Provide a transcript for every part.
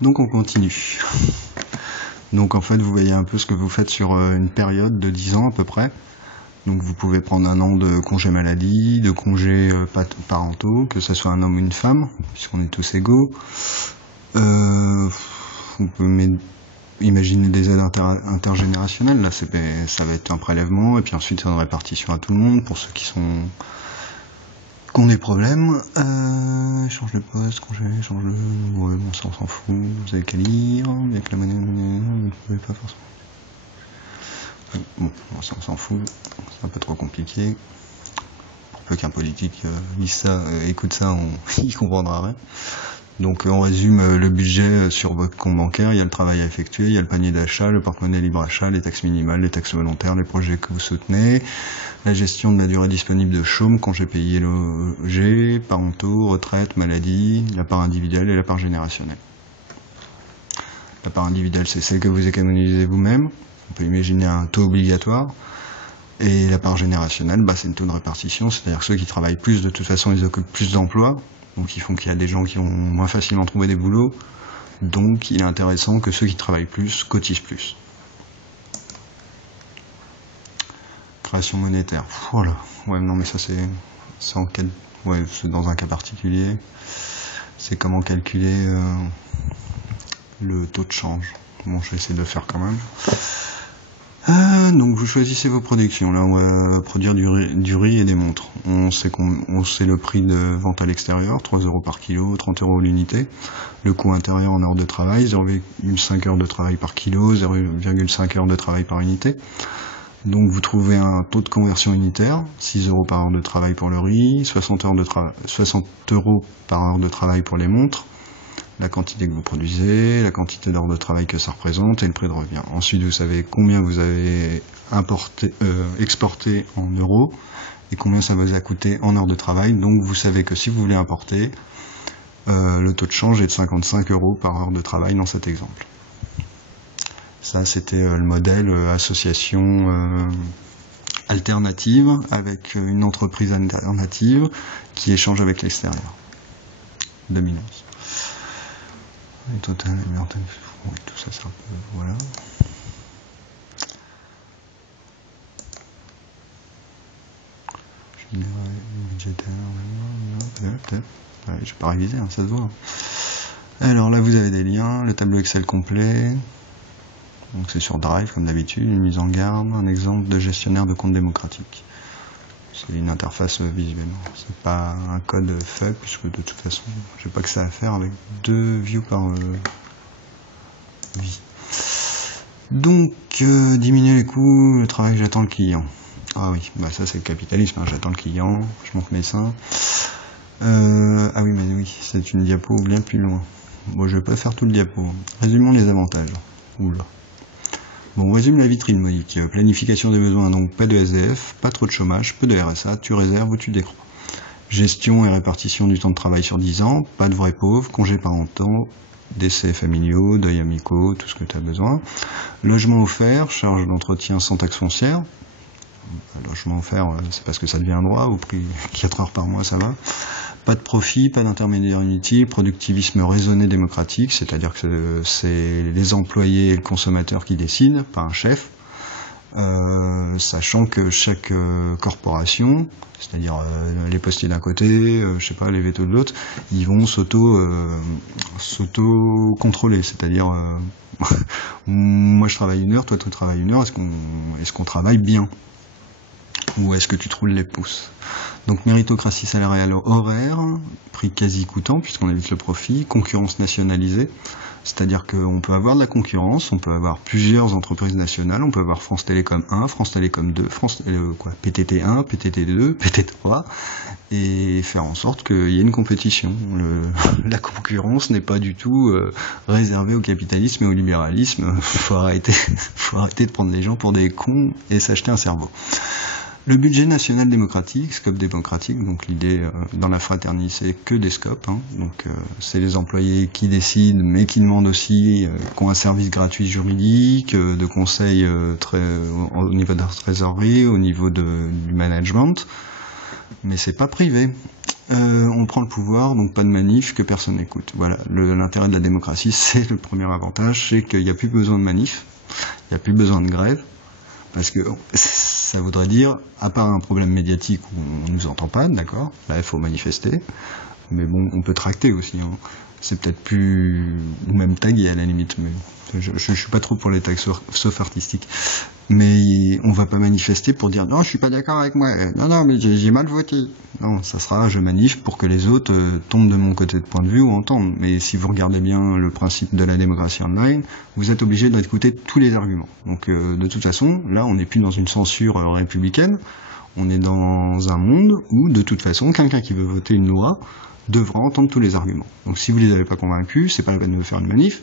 Donc on continue. Donc en fait vous voyez un peu ce que vous faites sur une période de 10 ans à peu près. Donc vous pouvez prendre un an de congé maladie, de congés parentaux, que ce soit un homme ou une femme, puisqu'on est tous égaux. Vous pouvez imaginer des aides intergénérationnelles, là ça va être un prélèvement, et puis ensuite c'est une répartition à tout le monde, pour ceux qui ont des problèmes. Change de poste, congé, change de... Ouais, bon ça on s'en fout, vous avez qu'à lire, bien que la monnaie, vous ne pouvez pas forcément... Bon, ça on s'en fout, c'est un peu trop compliqué. Pour peu qu'un politique lise ça, écoute ça, il comprendra rien. Donc on résume le budget sur votre compte bancaire, il y a le travail à effectuer, il y a le panier d'achat, le porte-monnaie libre achat, les taxes minimales, les taxes volontaires, les projets que vous soutenez, la gestion de la durée disponible de chôme, congés payés logés, parentaux, retraite, maladie, la part individuelle et la part générationnelle. La part individuelle, c'est celle que vous économisez vous-même. On peut imaginer un taux obligatoire. Et la part générationnelle, c'est le taux de répartition, c'est-à-dire que ceux qui travaillent plus, de toute façon, ils occupent plus d'emplois. Donc ils font qu'il y a des gens qui vont moins facilement trouver des boulots. Donc il est intéressant que ceux qui travaillent plus cotisent plus. Création monétaire. Voilà. Ouais, non mais ça c'est dans un cas particulier. C'est comment calculer le taux de change. Bon, je vais essayer de le faire quand même. Donc vous choisissez vos productions. Là on va produire du riz et des montres. On sait le prix de vente à l'extérieur, 3 € par kilo, 30 € l'unité. Le coût intérieur en heures de travail, 0,5 heures de travail par kilo, 0,5 heures de travail par unité. Donc vous trouvez un taux de conversion unitaire, 6 € par heure de travail pour le riz, 60 € par heure de travail pour les montres, la quantité que vous produisez, la quantité d'heures de travail que ça représente et le prix de revient. Ensuite, vous savez combien vous avez exporté en euros et combien ça vous a coûté en heures de travail. Donc, vous savez que si vous voulez importer, le taux de change est de 55 € par heure de travail dans cet exemple. Ça, c'était le modèle association alternative avec une entreprise alternative qui échange avec l'extérieur. 2011. Et total, oui, tout ça, c'est un peu, voilà. Budgétaire, peut-être. Ouais, je vais pas réviser, ça se voit. Alors là, vous avez des liens, le tableau Excel complet. Donc c'est sur Drive, comme d'habitude, une mise en garde, un exemple de gestionnaire de compte démocratique. C'est une interface visuelle. C'est pas un code fait, puisque de toute façon, j'ai pas que ça à faire avec 2 views par vie. Donc, diminuer les coûts, le travail que j'attends le client. Ah oui, ça c'est le capitalisme, j'attends le client, je monte mes seins. Ah oui, mais oui, c'est une diapo bien plus loin. Bon, je vais pas faire tout le diapo. Résumons les avantages. Oula. Bon, on résume la vitrine modique. Planification des besoins, donc pas de SDF, pas trop de chômage, peu de RSA, tu réserves ou tu décrois. Gestion et répartition du temps de travail sur 10 ans, pas de vrais pauvres, congés parentaux, décès familiaux, deuils amicaux, tout ce que tu as besoin. Logement offert, charge d'entretien sans taxe foncière. Logement offert, c'est parce que ça devient un droit, au prix 4 heures par mois, ça va. Pas de profit, pas d'intermédiaire inutile, productivisme raisonné démocratique, c'est-à-dire que c'est les employés et le consommateur qui décident, pas un chef, sachant que chaque corporation, c'est-à-dire les postiers d'un côté, je sais pas, les vétos de l'autre, ils vont s'auto-contrôler, c'est-à-dire moi je travaille 1 heure, toi tu travailles 1 heure, est-ce qu'on travaille bien? Ou est-ce que tu trouves les pouces? Donc méritocratie salariale horaire, prix quasi coûtant puisqu'on évite le profit, concurrence nationalisée, c'est-à-dire qu'on peut avoir de la concurrence, on peut avoir plusieurs entreprises nationales, on peut avoir France Télécom 1, France Télécom 2, PTT 1, PTT 2, PTT 3, et faire en sorte qu'il y ait une compétition. La concurrence n'est pas du tout réservée au capitalisme et au libéralisme. Faut arrêter de prendre les gens pour des cons et s'acheter un cerveau. Le budget national démocratique, scope démocratique, donc l'idée dans la fraternité, c'est que des scopes, donc c'est les employés qui décident, mais qui demandent aussi qu'on a un service gratuit juridique, de conseil au niveau de la trésorerie, au niveau du management, mais c'est pas privé. On prend le pouvoir, donc pas de manif, que personne n'écoute. Voilà, l'intérêt de la démocratie, c'est le premier avantage, c'est qu'il n'y a plus besoin de manif, il n'y a plus besoin de grève, parce que ça voudrait dire, à part un problème médiatique où on nous entend pas, d'accord, là il faut manifester, mais bon, on peut tracter aussi, hein. C'est peut-être plus, ou même taguer à la limite, mais je suis pas trop pour les tags sauf artistiques. Mais on va pas manifester pour dire non, je suis pas d'accord avec moi, non, mais j'ai mal voté. Non, ça sera je manif pour que les autres tombent de mon côté de point de vue ou entendent. Mais si vous regardez bien le principe de la démocratie online, vous êtes obligé d'écouter tous les arguments. Donc de toute façon, là on n'est plus dans une censure républicaine, on est dans un monde où de toute façon, quelqu'un qui veut voter une loi devra entendre tous les arguments. Donc si vous les avez pas convaincus, c'est pas la peine de faire une manif.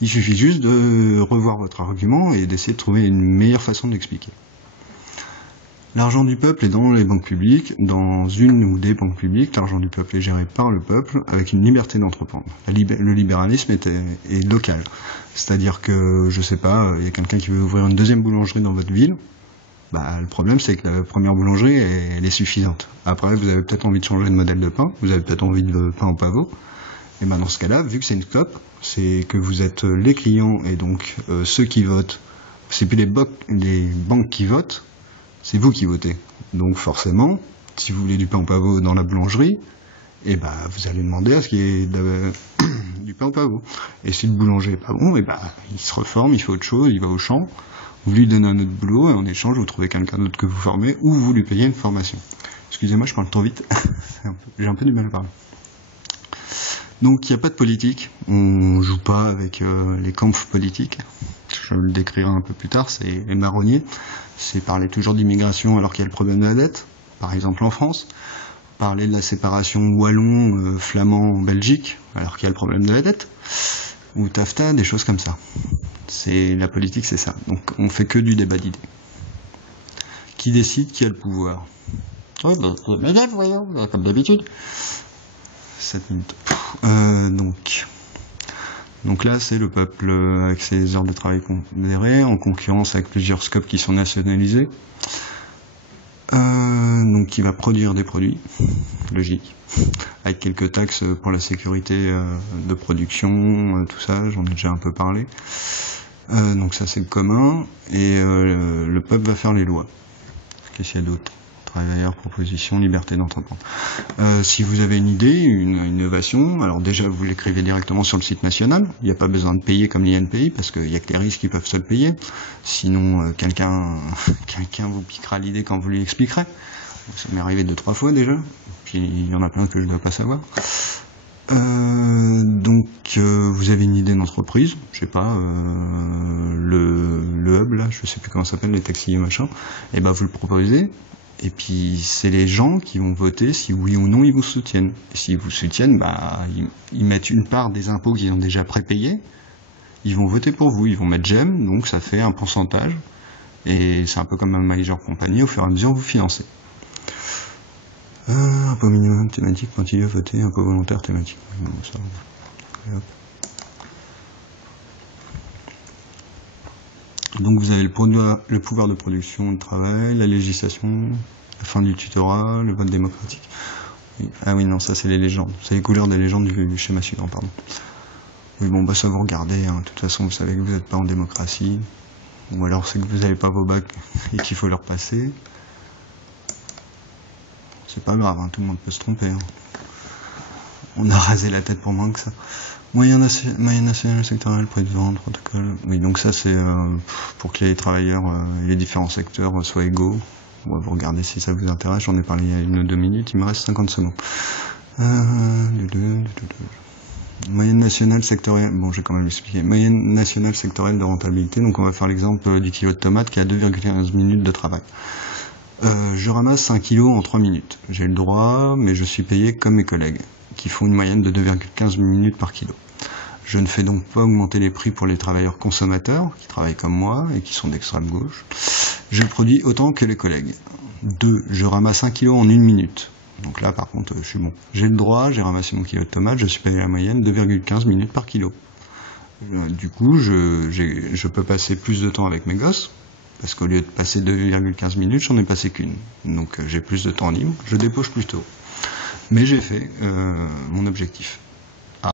Il suffit juste de revoir votre argument et d'essayer de trouver une meilleure façon d'expliquer. L'argent du peuple est dans les banques publiques, dans une ou des banques publiques. L'argent du peuple est géré par le peuple avec une liberté d'entreprendre. Le libéralisme est local. C'est-à-dire que, je sais pas, il y a quelqu'un qui veut ouvrir une deuxième boulangerie dans votre ville. Bah, le problème, c'est que la première boulangerie, elle est suffisante. Après, vous avez peut-être envie de changer de modèle de pain, vous avez peut-être envie de pain au pavot. Et ben dans ce cas-là, vu que c'est une COP, c'est que vous êtes les clients et donc ceux qui votent, c'est plus les banques qui votent, c'est vous qui votez. Donc forcément, si vous voulez du pain au pavot dans la boulangerie, et ben vous allez demander à ce qu'il y ait du pain au pavot. Et si le boulanger est pas bon, et ben il se reforme, il fait autre chose, il va au champ, vous lui donnez un autre boulot et en échange vous trouvez quelqu'un d'autre que vous formez ou vous lui payez une formation. Excusez-moi, je parle trop vite, j'ai un peu du mal à parler. Donc il n'y a pas de politique, on joue pas avec les campes politiques, je le décrirai un peu plus tard, c'est les marronniers, c'est parler toujours d'immigration alors qu'il y a le problème de la dette, par exemple en France, parler de la séparation wallon-flamand en Belgique alors qu'il y a le problème de la dette, ou TAFTA, des choses comme ça. C'est la politique, c'est ça, donc on fait que du débat d'idées. Qui décide, qui a le pouvoir? Ouais, bah, voyons, comme d'habitude. 7 minutes. Donc là, c'est le peuple avec ses heures de travail pondérées, en concurrence avec plusieurs scopes qui sont nationalisés. Donc qui va produire des produits, logique, avec quelques taxes pour la sécurité de production, tout ça, j'en ai déjà un peu parlé. Donc ça c'est le commun, et le peuple va faire les lois. Qu'est-ce qu'il y a d'autre? Travailleurs, proposition, liberté d'entreprendre. Si vous avez une idée, une innovation, alors déjà vous l'écrivez directement sur le site national, il n'y a pas besoin de payer comme l'INPI, parce qu'il n'y a que les risques qui peuvent se le payer, sinon quelqu'un vous piquera l'idée quand vous lui expliquerez. Ça m'est arrivé 2-3 fois déjà, puis il y en a plein que je ne dois pas savoir. Donc vous avez une idée d'entreprise, je sais pas, le hub là, je sais plus comment ça s'appelle, les taxis machin, et ben vous le proposez. Et puis c'est les gens qui vont voter si oui ou non ils vous soutiennent. Et s'ils vous soutiennent, bah ils mettent une part des impôts qu'ils ont déjà prépayés, ils vont voter pour vous, ils vont mettre j'aime, donc ça fait un pourcentage, et c'est un peu comme un major compagnie, au fur et à mesure vous financez. Impôt minimum thématique, pointilleux, voter, impôt volontaire thématique. Bon, ça, donc vous avez le pouvoir de production de travail, la législation, la fin du tutorat, le vote démocratique. Oui. Ah oui, non, ça c'est les légendes. C'est les couleurs des légendes du schéma suivant, pardon. Oui, bon, bah ça vous regardez, hein. De toute façon vous savez que vous n'êtes pas en démocratie, ou alors c'est que vous n'avez pas vos bacs et qu'il faut leur passer. C'est pas grave, hein, tout le monde peut se tromper. Hein. On a rasé la tête pour moins que ça. Moyen national sectoriel, prix de vente, protocole. Oui, donc ça c'est pour que les travailleurs et les différents secteurs soient égaux. On va vous regarder si ça vous intéresse. J'en ai parlé il y a 1 ou 2 minutes. Il me reste 50 secondes. Moyenne nationale sectorielle. Bon, j'ai quand même expliqué. Moyenne nationale sectorielle de rentabilité. Donc on va faire l'exemple du kilo de tomate qui a 2,15 minutes de travail. Je ramasse 1 kilo en 3 minutes. J'ai le droit, mais je suis payé comme mes collègues, qui font une moyenne de 2,15 minutes par kilo. Je ne fais donc pas augmenter les prix pour les travailleurs consommateurs, qui travaillent comme moi et qui sont d'extrême gauche. Je produis autant que les collègues. 2. Je ramasse 1 kilo en 1 minute. Donc là, par contre, je suis bon. J'ai le droit, j'ai ramassé mon kilo de tomates, je suis payé la moyenne 2,15 minutes par kilo. Du coup, je peux passer plus de temps avec mes gosses, parce qu'au lieu de passer 2,15 minutes, j'en ai passé qu'une. Donc j'ai plus de temps libre, je débauche plus tôt. Mais j'ai fait mon objectif.